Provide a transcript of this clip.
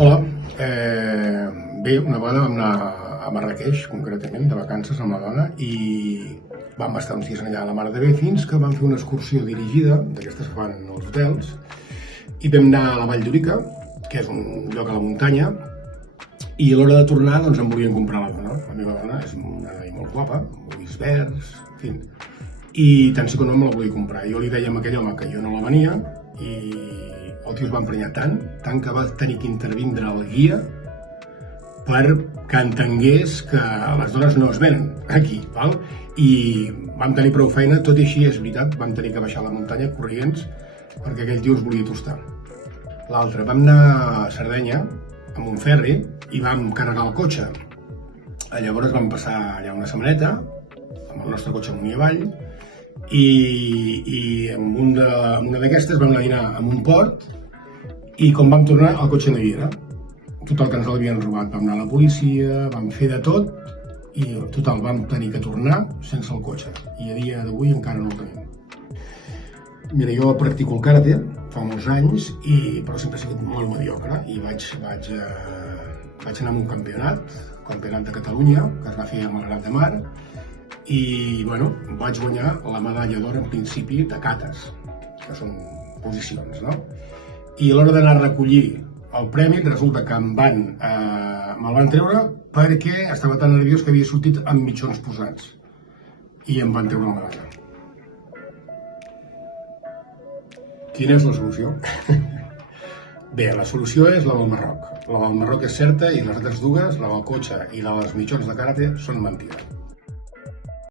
Hola, bé, una vegada vam anar a Marrakeix, concretament, de vacances amb la dona, i vam estar uns dies allà a la Mar de Bé fins que vam fer una excursió dirigida, d'aquestes que fan als hotels, i vam anar a la Vall d'Orica, que és un lloc a la muntanya, i a l'hora de tornar doncs, em volien comprar la dona. La meva dona és una noia molt guapa, amb ulls verds, en fi, i tant sí que no me la volia comprar. Jo li deia a aquell home que jo no la venia, i el tio es va emprenyar tant que va tenir que intervindre el guia perquè entengués que les dones no es venen aquí, val? I vam tenir prou feina, tot i així és veritat, vam tenir que baixar la muntanya corrients perquè aquell tio es volia tostar. L'altre, vam anar a Sardenya amb un ferri i vam carregar el cotxe. Llavors vam passar allà una setmaneta amb el nostre cotxe amunt i avall i en una d'aquestes vam anar a dinar en un port i quan vam tornar el cotxe no hi era. Total, que ens l'havien robat. Vam anar a la policia, vam fer de tot i total, vam tenir que tornar sense el cotxe i a dia d'avui encara no el tenim. Mira, jo practico el karate fa molts anys, però sempre he sigut molt mediocre i vaig anar a un campionat de Catalunya, que es va fer a Malgrat de Mar, i bueno, vaig guanyar la medalla d'or en principi de cates, que són posicions, no? I a l'hora d'anar a recollir el premi resulta que me'l van treure perquè estava tan nerviós que havia sortit amb mitjons posats i em van treure la medalla. Quina és la solució? Bé, la solució és la del Marroc. La del Marroc és certa i les altres dues, la del cotxe i la dels mitjons de karate, són mentida.